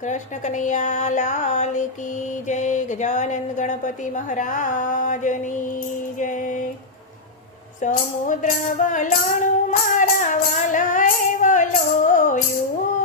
કૃષ્ણ કનૈયા લાલ કી જય ગજાનંદ ગણપતિ મહારાજની જય. સમુદ્ર વલણું મારા વાલાએ વલોયું.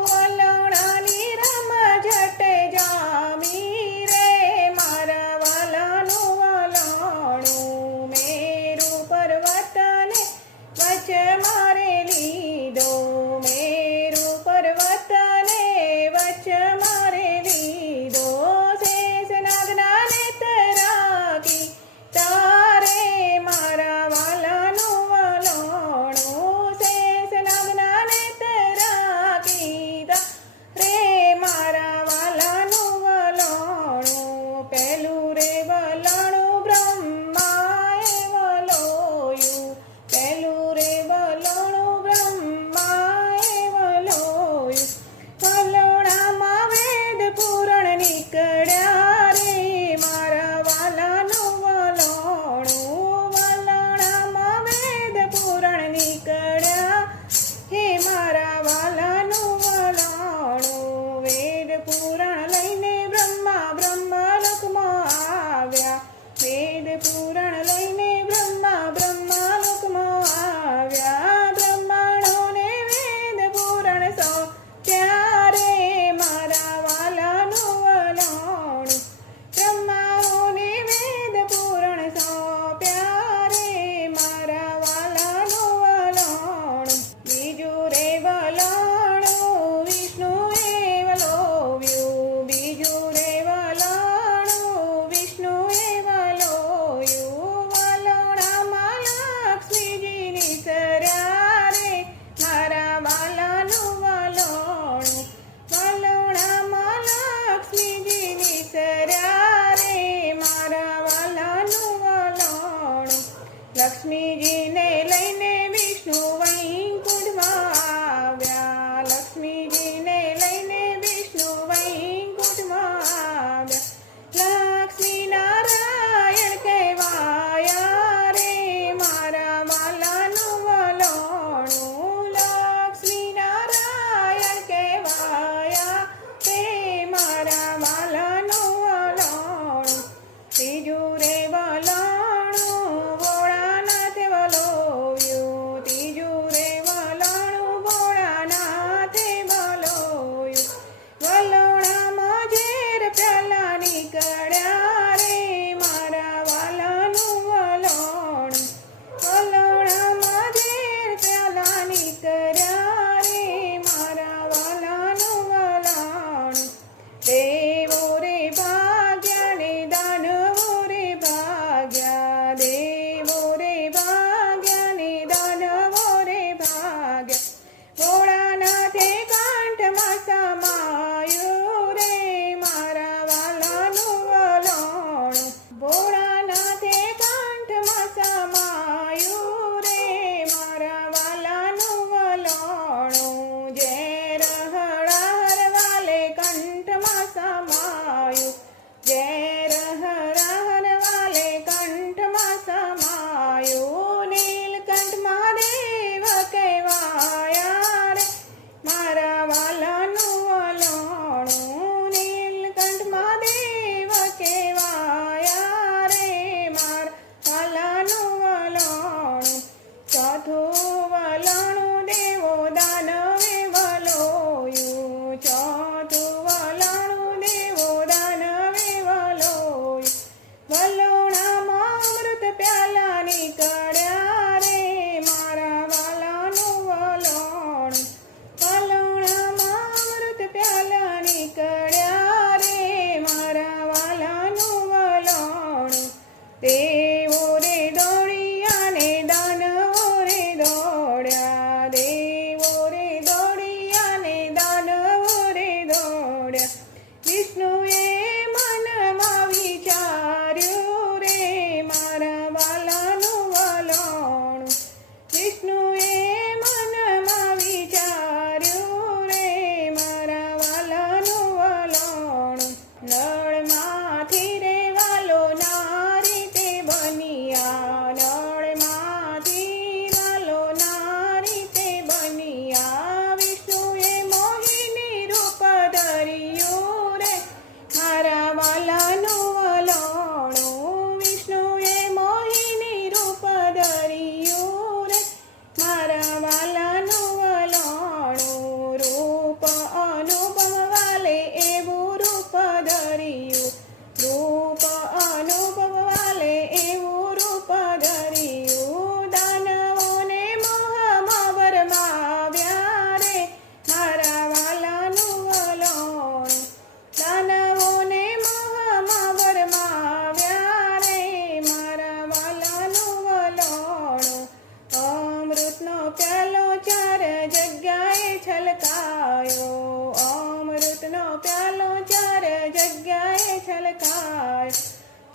છલકાયો. અમૃતનો પ્યાલો ચાર જગ્યાએ છલકાયો.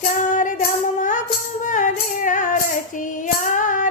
ચાર ધામમાં ખૂબ દેરા રચિયા